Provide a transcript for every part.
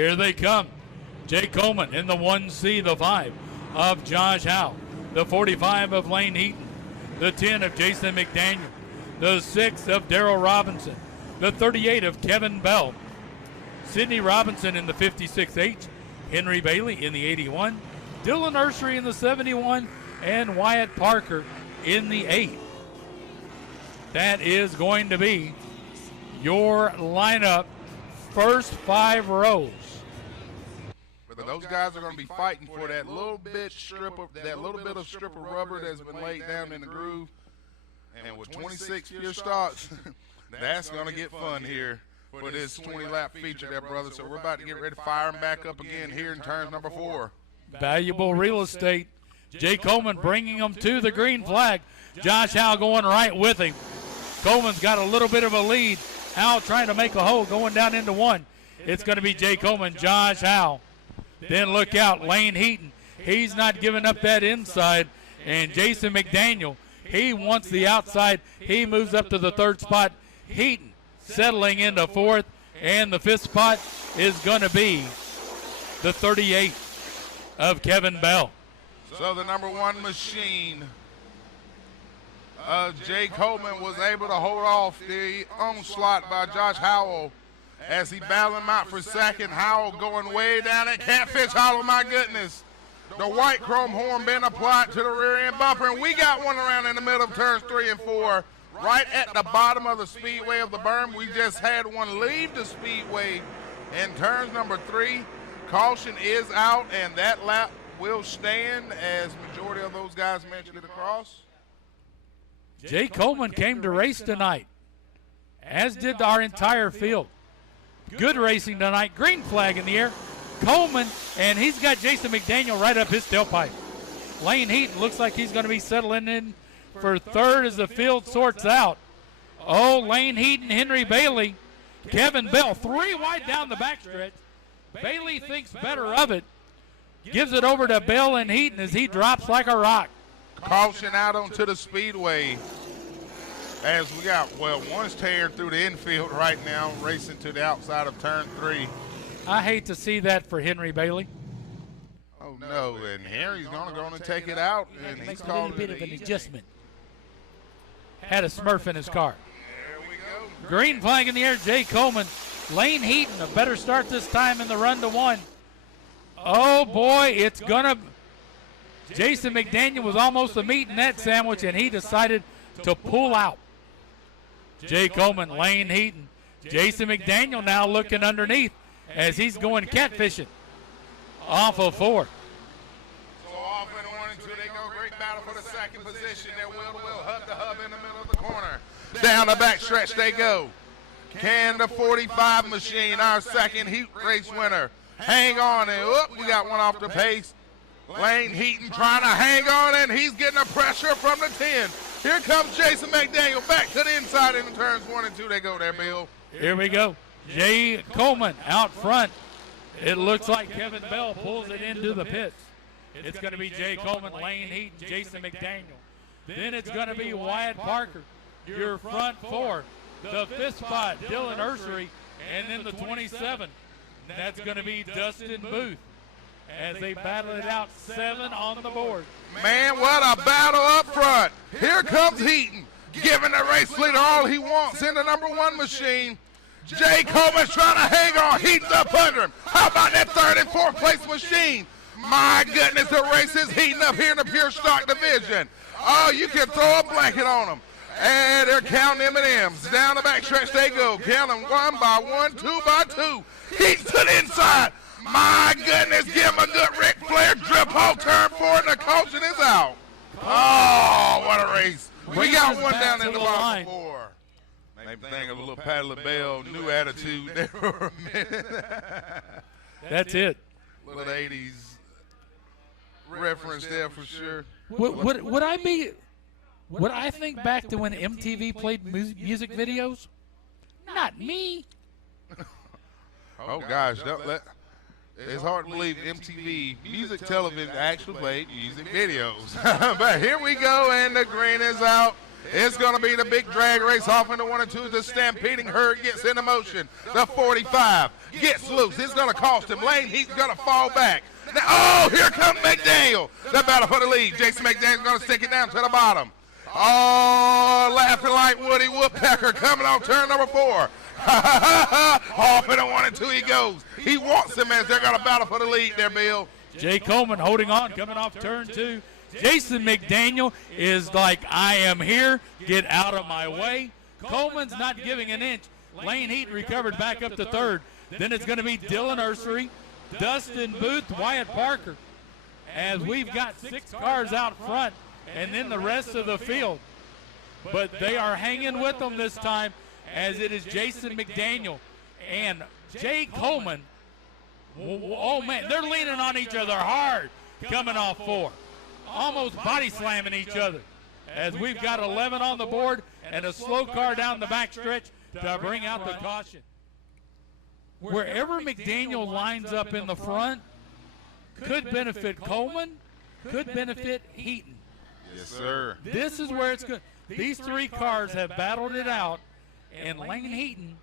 Here they come. Jay Coleman in the 1C, the 5 of Josh Howe, the 45 of Lane Heaton, the 10 of Jason McDaniel, the 6 of Darrell Robinson, the 38 of Kevin Bell, Sidney Robinson in the 56H, Henry Bailey in the 81, Dylan Ursary in the 71, and Wyatt Parker in the 8. That is going to be your lineup, first 5 rows. But those guys are going to be fighting for that little bit of strip of rubber that's been laid down in the groove. And with 26 pure starts, that's going to get fun here for this 20-lap feature there, brother. So we're about to get ready to fire them back up again here in turns number 4. Valuable real estate. Jay Coleman bringing them to the green flag. Josh Howe going right with him. Coleman's got a little bit of a lead. Howe trying to make a hole going down into 1. It's going to be Jay Coleman, Josh Howe. Then look out, Lane Heaton. He's not giving up that inside. And Jason McDaniel, he wants the outside. He moves up to the 3rd spot. Heaton settling into 4th. And the 5th spot is going to be the 38 of Kevin Bell. So the number 1 machine, Jay Coleman, was able to hold off the onslaught by Josh Howell as he battled him out for 2nd. Howell going way down at Catfish Hollow, my goodness. The white chrome horn being applied to the rear end bumper, and we got one around in the middle of turns 3 and 4, right at the bottom of the speedway of the berm. We just had one leave the speedway in turns number 3. Caution is out, and that lap will stand as majority of those guys mentioned it across. Jay Coleman came to race tonight, as did our entire field. Good racing tonight. Green flag in the air. Coleman, and he's got Jason McDaniel right up his tailpipe. Lane Heaton looks like he's going to be settling in for 3rd as the field sorts out. Oh, Lane Heaton, Henry Bailey, Kevin Bell, 3 wide down the backstretch. Bailey thinks better of it. Gives it over to Bell and Heaton as he drops like a rock. Caution out onto the speedway as we got, well, one's tearing through the infield right now, racing to the outside of turn 3. I hate to see that for Henry Bailey. Oh, no, and Henry's going to go and take it out, and he's calling it a little bit of an adjustment. Had a Smurf in his car. There we go. Green flag in the air, Jay Coleman. Lane Heaton, a better start this time in the run to 1. Oh, boy, it's going to... Jason McDaniel was almost a meat in that sandwich, and he decided to pull out. Jay Coleman, Lane Heaton. Jason McDaniel now looking underneath as he's going catfishing off of 4. So off in 1 and 2 they go. Great battle for the 2nd position. They're wheel to wheel, hub to hub in the middle of the corner. Down the back stretch they go. Can the 45 machine, our 2nd heat race winner, hang on? And we got one off the pace. Lane Heaton trying to hang on, and he's getting the pressure from the 10. Here comes Jason McDaniel back to the inside in turns 1 and 2. They go there, Bill. Here we go. Jay Coleman out front. It looks like Kevin Bell pulls it into the pits. It's going to be Jay Coleman, Lane Heaton, Jason McDaniel. Then it's going to be Wyatt Parker, your front 4. The 5th spot, Dylan Ursary, and then the 27. That's going to be Dustin Booth as they battle it out. 7 on the board. Man, what a battle up front. Here comes Heaton, giving the race leader all he wants in the number 1 machine. Jay Coleman's trying to hang on. Heaton's up under him. How about that 3rd and 4th place machine? My goodness, the race is heating up here in the pure stock division. Oh, you can throw a blanket on them. And they're counting M&Ms. Down the back stretch they go. Count them 1 by 1, 2 by 2. Heaton to the inside. My goodness, give him a good Ric Flair drip hole, turn 4, and the caution is out. Oh, what a race. We got one down in the bottom 4. Maybe think of a little Pat LaBelle, new attitude there for a minute. That's it. Little 80s reference there for sure. Would I think back to when MTV played music videos? Not me. Oh, gosh. It's hard to believe MTV, music television, actually played music videos. But here we go, and the green is out. It's going to be the big drag race off into 1 and 2. The stampeding herd gets into motion. The 45 gets loose. It's going to cost him. Lane Heaton's going to fall back. Now, oh, here comes McDaniel. The battle for the lead. Jason McDaniel's going to stick it down to the bottom. Oh, laughing like Woody Woodpecker coming on turn number 4. Off into 1 and 2 he goes. He wants him as they're going to battle for the lead there, Bill. Jay Coleman holding on, coming off turn 2. Jason McDaniel is like, I am here, get out of my way. Coleman's not giving an inch. Lane Heaton recovered back up to 3rd. Then it's going to be Dylan Ursery, Dustin Booth, Wyatt Parker, as we've got 6 cars out front and then the rest of the field. But they are hanging with them this time, as it is Jason McDaniel and Jay Coleman. Oh, man, they're leaning on each other hard coming off 4. Almost body slamming each other, as we've got 11 on the board and a slow car down the back stretch to bring out the caution. Wherever McDaniel lines up in the front could benefit Coleman, could benefit Heaton. Yes, sir. This is where it's good. These 3 cars have battled it out, and Lane Heaton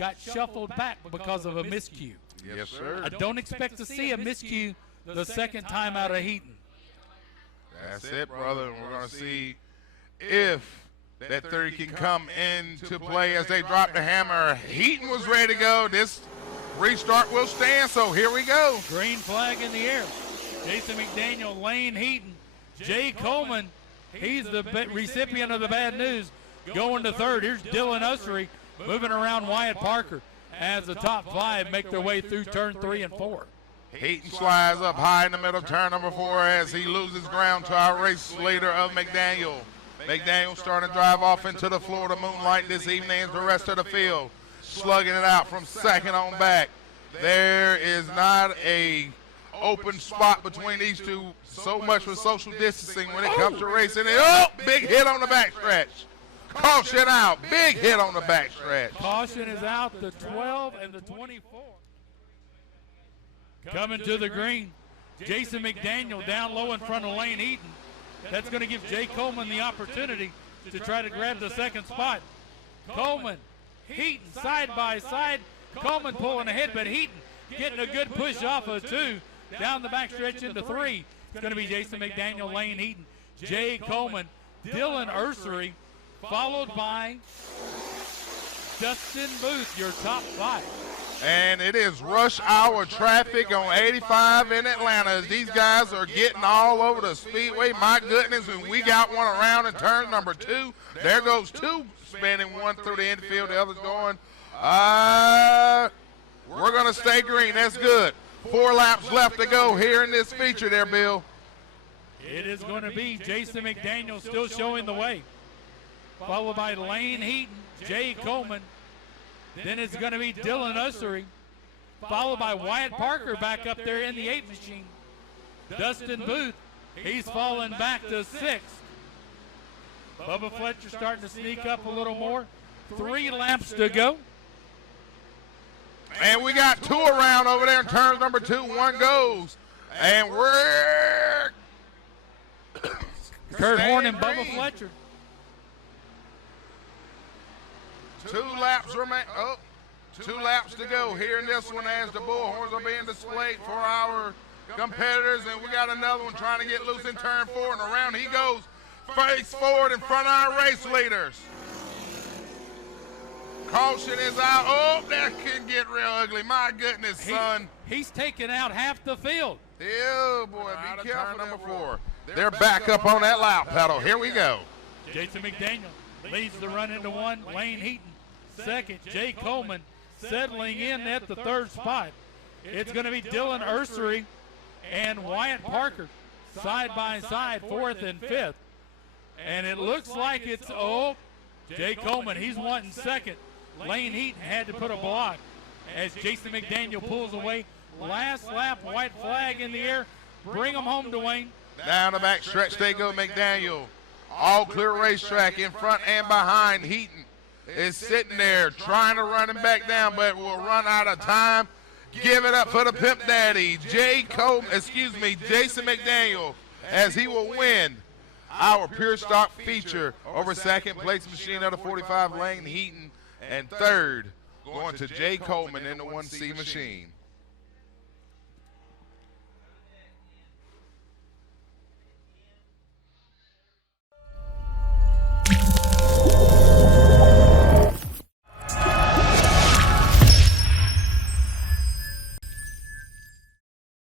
got shuffled back because of a miscue. Yes, sir. I don't expect to see a miscue the second time out of Heaton. That's it, brother. And we're going to see if that 30 can come into play as they drop the hammer. Heaton was ready to go. This restart will stand, so here we go. Green flag in the air. Jason McDaniel, Lane Heaton, Jay Coleman. He's the recipient of the bad news, going to 3rd. Here's Dylan Ussery moving around Wyatt Parker as the top 5 make their way through turn 3 and 4. Heaton slides up high in the middle of turn number 4 as he loses ground to our race leader of McDaniel. McDaniel starting to drive off into the Florida moonlight this evening as the rest of the field slugging it out from second on back. There is not a open spot between these two, so much for social distancing when it comes to racing. Oh, big hit on the backstretch. Caution out. Big hit on the backstretch. Caution is out, the 12 and the 24. Coming to the green, Jason McDaniel down low in front of Lane Heaton. That's going to give Jay Coleman the opportunity to try to grab the second spot. Coleman, Heaton side by side. Coleman pulling ahead, but Heaton getting a good push off of 2. Down the backstretch into 3. It's going to be Jason McDaniel, Lane Heaton, Jay Coleman, Dylan Ursery, followed by Dustin Booth, your top 5. And it is rush hour traffic on 85 in Atlanta as these guys are getting all over the speedway. My goodness, and we got one around in turn number 2. There goes 2, spinning one through the infield, the other's going. We're going to stay green. That's good. 4 laps left to go here in this feature there, Bill. It is going to be Jason McDaniel still showing the way, followed by Lane Heaton, Jay Coleman. Then it's going to be Dylan Ussery, followed by Wyatt Parker back up there in the 8 machine. Dustin Booth, he's fallen back to 6th. Bubba Fletcher starting to sneak up a little more. 3 laps to go. And we got 2 around over there in turns number 2. 1 goes. And we're Kurt Horn and Bubba Fletcher. 2 laps remain. Oh, 2 laps to go here in this one as the bullhorns are being displayed for our competitors. And we got another one trying to get loose in turn 4. And around he goes face forward in front of our race leaders. Caution is out. Oh, that can get real ugly. My goodness, son. He's taking out half the field. Oh, boy, be careful. Turn number 4. They're back up on that loud pedal. Here we go. Jason McDaniel leads the run into 1. Lane Heaton, 2nd. Jay Coleman settling in at the 3rd spot. It's going to be Dylan Ursery and Wyatt Parker side by side, 4th and 5th. And it looks like it's, Jay Coleman, he's wanting 2nd. Lane Heaton had to put a block as Jason McDaniel pulls away. Last lap, white flag in the air. Bring them home, Dwayne. Down the back stretch they go, McDaniel. All clear racetrack in front and behind. Heaton is sitting there trying to run him back down, but will run out of time. Give it up for the Pimp Daddy, Jason McDaniel, as he will win our pure stock feature over second place machine of the 45 lane Heaton, and third going to Jay Coleman in the 1C machine.